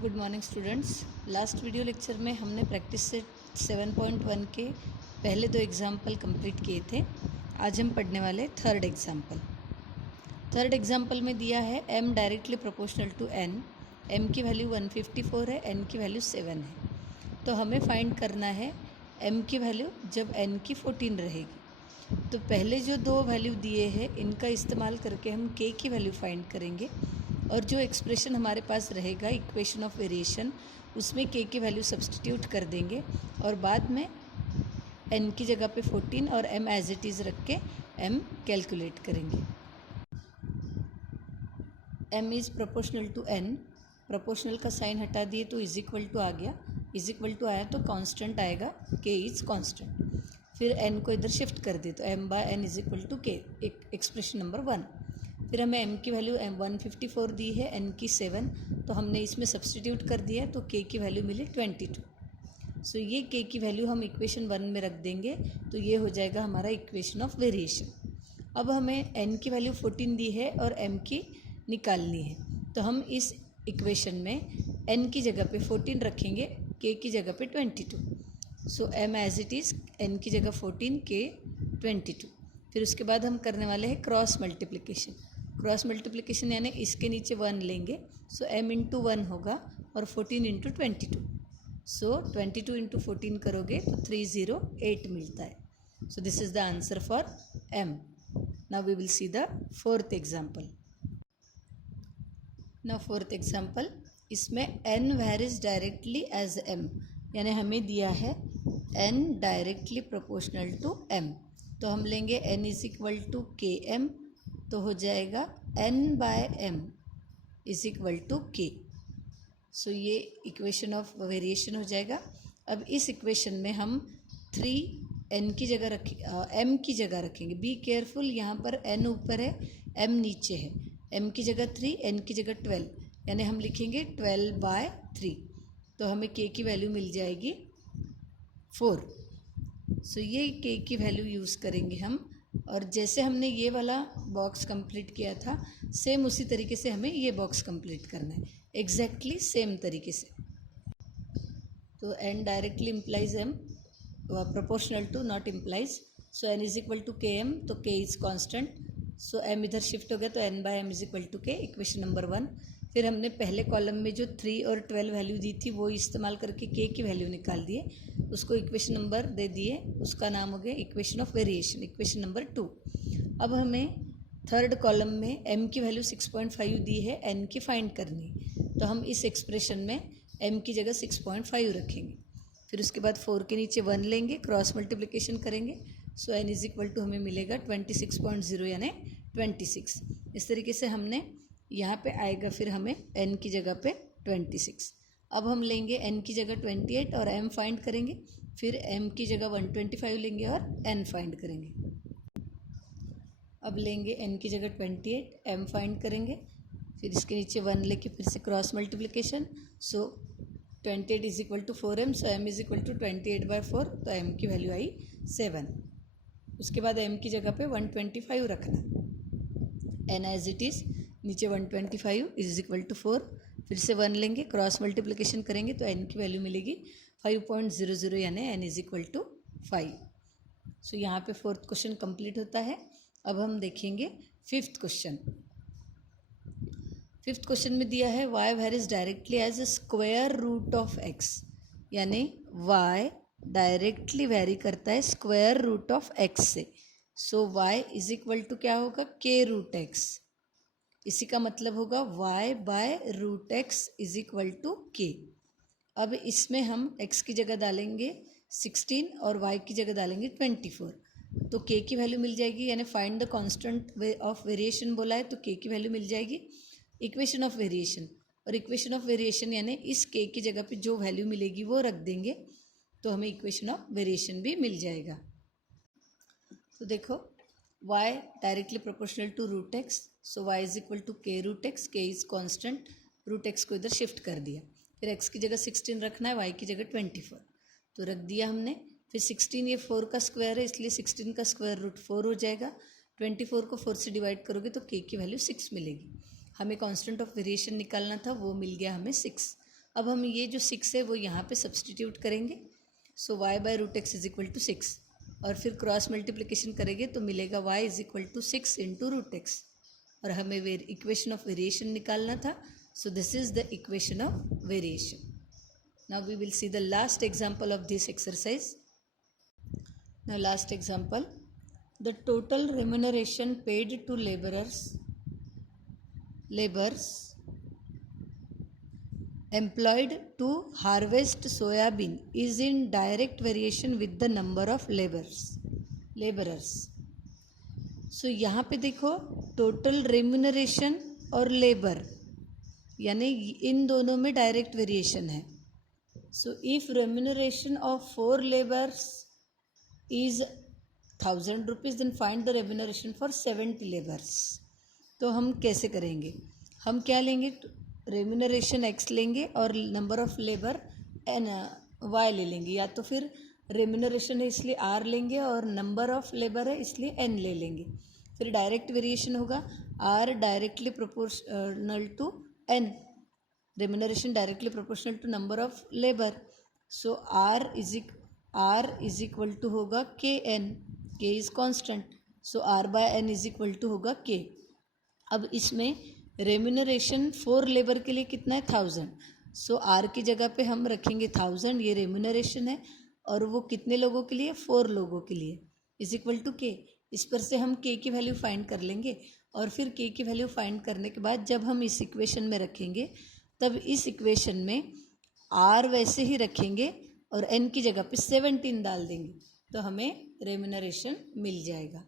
Good morning students. Last video lecture में हमने practice set 7.1 के पहले दो एग्जाम्पल कंप्लीट किए थे। आज हम पढ़ने वाले थर्ड एग्जाम्पल। थर्ड एग्जाम्पल में दिया है m directly proportional to n। m की वैल्यू 154 है, n की वैल्यू 7 है। तो हमें फाइंड करना है m की वैल्यू जब n की 14 रहेगी। तो पहले जो दो वैल्यू दिए हैं इनका इस्तेमाल करके हम k की वैल्यू फाइंड करेंगे और जो एक्सप्रेशन हमारे पास रहेगा इक्वेशन ऑफ वेरिएशन उसमें k की वैल्यू सब्सटीट्यूट कर देंगे और बाद में n की जगह पे 14 और m एज इट इज़ रख के m कैलकुलेट करेंगे। m is proportional to n। Proportional का साइन हटा दिए तो इज इक्वल टू आ गया, इज इक्वल टू आया तो कांस्टेंट आएगा, k इज़ कांस्टेंट। फिर n को इधर शिफ्ट कर दे तो m by n is equal to k, expression number 1। फिर हमें m की वैल्यू 154 दी है, n की 7, तो हमने इसमें सब्सटीट्यूट कर दिया है तो k की वैल्यू मिली 22। सो ये k की वैल्यू हम इक्वेशन 1 में रख देंगे तो ये हो जाएगा हमारा इक्वेशन ऑफ वेरिएशन। अब हमें n की वैल्यू 14 दी है और m की निकालनी है, तो हम इस इक्वेशन में n की जगह पे 14 रखेंगे, k की जगह पे 22। So m as it is, n की जगह 14, k 22। फिर उसके बाद हम करने वाले हैं क्रॉस मल्टीप्लिकेशन। क्रॉस मल्टीप्लिकेशन यानी इसके नीचे 1 लेंगे, सो m इंटू 1 होगा और 14 इंटू 22। सो 22 इंटू 14 करोगे तो 308 मिलता है। So this is the answer for m। Now we will see the fourth example. Now fourth example, इसमें n varies directly as m, यानी हमें दिया है n directly proportional to m। तो हम लेंगे n is equal to k m, तो हो जाएगा n by m is equal to k। So ये इक्वेशन ऑफ वेरिएशन हो जाएगा। अब इस इक्वेशन में हम 3 n की जगह m की जगह रखेंगे। बी केयरफुल, यहाँ पर n ऊपर है, m नीचे है। m की जगह 3, n की जगह 12, यानी हम लिखेंगे 12/3, तो हमें k की वैल्यू मिल जाएगी 4। सो ये k की वैल्यू यूज़ करेंगे हम, और जैसे हमने ये वाला बॉक्स कंप्लीट किया था सेम उसी तरीके से हमें ये बॉक्स कंप्लीट करना है, एग्जैक्टली सेम तरीके से। तो n directly implies m, proportional to not implies. So n is equal to k m, तो k is constant, so m इधर शिफ्ट हो गया तो n by m is equal to k, equation number 1। फिर हमने पहले कॉलम में जो 3 और 12 वैल्यू दी थी वो इस्तेमाल करके k की वैल्यू निकाल दिए, उसको इक्वेशन नंबर दे दिए, उसका नाम हो गया equation of variation, equation number 2। अब हमें थर्ड कॉलम में m की वैल्यू 6.5 दी है, n की फाइंड करनी, तो हम इस एक्सप्रेशन में m की जगह 6.5 रखेंगे। फिर उसके बाद 4 के नीचे 1 लेंगे, क्रॉस मल्टीप्लिकेशन करेंगे, सो n इज इक्वल टू हमें मिलेगा 26.0 यानी 26। इस तरीके से हमने यहाँ पे आएगा, फिर हमें n की जगह पे 26। अब हम लेंगे n की जगह 28 और m फाइंड करेंगे, फिर m की जगह 125 लेंगे और n फाइंड करेंगे। अब लेंगे n की जगह 28, m फाइंड करेंगे, फिर इसके नीचे 1 लेके फिर से cross multiplication, so 28 is equal to 4m, so m is equal to 28/4, तो m की वैल्यू आई 7। उसके बाद m की जगह पे 125 रखना, n एज इट इज़, नीचे 125 इज इक्वल टू 4, फिर से 1 लेंगे, क्रॉस मल्टीप्लिकेशन करेंगे तो n की वैल्यू मिलेगी 5.00 यानी n इज इक्वल टू 5। सो यहाँ पे फोर्थ क्वेश्चन कंप्लीट होता है। अब हम देखेंगे फिफ्थ क्वेश्चन। फिफ्थ क्वेश्चन में दिया है y varies directly as square root of x, यानी y डायरेक्टली वेरी करता है स्क्वायर रूट ऑफ x से। So y is equal to क्या होगा, k रूट x। इसी का मतलब होगा y by root x is equal to k। अब इसमें हम x की जगह डालेंगे 16 और y की जगह डालेंगे 24, तो k की वैल्यू मिल जाएगी, यानी find the constant of variation बोला है तो k की वैल्यू मिल जाएगी, इक्वेशन ऑफ वेरिएशन। और इक्वेशन ऑफ वेरिएशन यानी इस k की जगह पे जो वैल्यू मिलेगी वो रख देंगे तो हमें इक्वेशन ऑफ वेरिएशन भी मिल जाएगा। तो देखो y directly proportional to root x, so y is equal to k root x, k is constant, root x को इधर शिफ्ट कर दिया, फिर x की जगह 16 रखना है, y की जगह 24, तो रख दिया हमने। फिर 16 ये 4 का स्क्वायर है इसलिए 16 का स्क्वायर रूट 4 हो जाएगा, 24 को 4 से डिवाइड करोगे तो k की वैल्यू 6 मिलेगी। हमें कांस्टेंट ऑफ वेरिएशन निकालना था, वो मिल गया हमें 6। अब हम ये जो 6 है वो यहाँ पे सब्सटीट्यूट करेंगे। So y by root x is equal to 6 और फिर क्रॉस मल्टीप्लिकेशन करेंगे तो मिलेगा y is equal to 6 into root x और हमें इक्वेशन ऑफ वेरिएशन निकालना था। So this is the equation of variation. Now we will see the last example of this exercise. Now last example, the total remuneration paid to laborers employed to harvest soybean is in direct variation with the number of laborers. सो यहाँ पे देखो total remuneration और labour यानी इन दोनों में direct variation है। So if remuneration of 4 labours is 1000 rupees then find the remuneration for 70 labours. तो हम कैसे करेंगे, हम क्या लेंगे, रेम्यूनरेशन एक्स लेंगे और number of labour n y ले लेंगे, या तो फिर रेम्यूनरेशन है इसलिए आर लेंगे और नंबर ऑफ लेबर है इसलिए एन ले लेंगे। फिर डायरेक्ट वेरिएशन होगा r directly proportional to n, remuneration directly proportional to number of labour. So r is equal to होगा k n, k is constant, so are by N is equal to होगा k. अब इसमें remuneration 4 labour के लिए कितना है 1000, सो are की जगह पे हम रखेंगे 1000, ये रेम्यूनरेशन है और वो कितने लोगों के लिए, 4 लोगों के लिए, इज इक्वल टू के। इस पर से हम के की वैल्यू फाइंड कर लेंगे और फिर के की वैल्यू फाइंड करने के बाद जब हम इस इक्वेशन में रखेंगे तब इस इक्वेशन में आर वैसे ही रखेंगे और एन की जगह पे 17 डाल देंगे तो हमें रेम्यूनरेशन मिल जाएगा।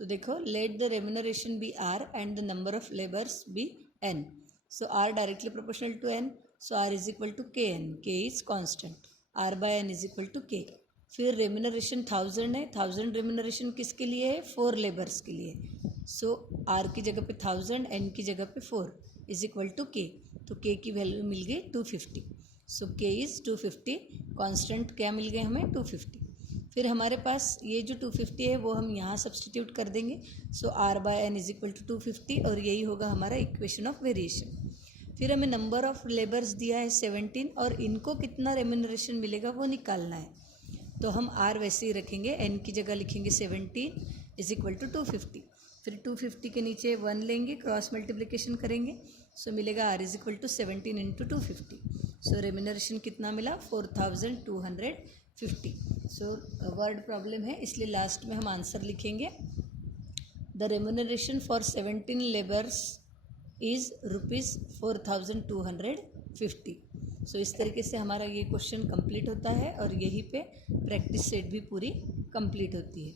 तो देखो, let the remuneration be r and the number of labours be n. So r directly proportional to n, so r is equal to k n, k is constant, r by N is equal to k. फिर remuneration 1000 है, 1000 remuneration किसके लिए है, 4 labours के लिए। सो are की जगह पे 1000, एन की जगह पे 4 इज इक्वल टू के, तो के की वैल्यू मिल गई 250। सो के इज़ 250, कांस्टेंट क्या मिल गए हमें 250। फिर हमारे पास ये जो 250 है वो हम यहाँ सब्सटीट्यूट कर देंगे। So are by N is equal to 250 और यही होगा हमारा इक्वेशन ऑफ वेरिएशन। फिर हमें नंबर ऑफ लेबर्स दिया है 17 और इनको कितना रेम्यूनरेशन मिलेगा वो निकालना है। तो हम आर वैसे ही रखेंगे, एन की जगह लिखेंगे 17 इज इक्वल टू 250। फिर 250 के नीचे 1 लेंगे, क्रॉस मल्टीप्लिकेशन करेंगे, सो मिलेगा r is equal to 17 into 250। So remuneration कितना मिला 4250। सो वर्ड प्रॉब्लम है इसलिए लास्ट में हम आंसर लिखेंगे, the remuneration for 17 labours is ₹4250। सो इस तरीके से हमारा ये क्वेश्चन कंप्लीट होता है और यहीं पे प्रैक्टिस सेट भी पूरी कंप्लीट होती है।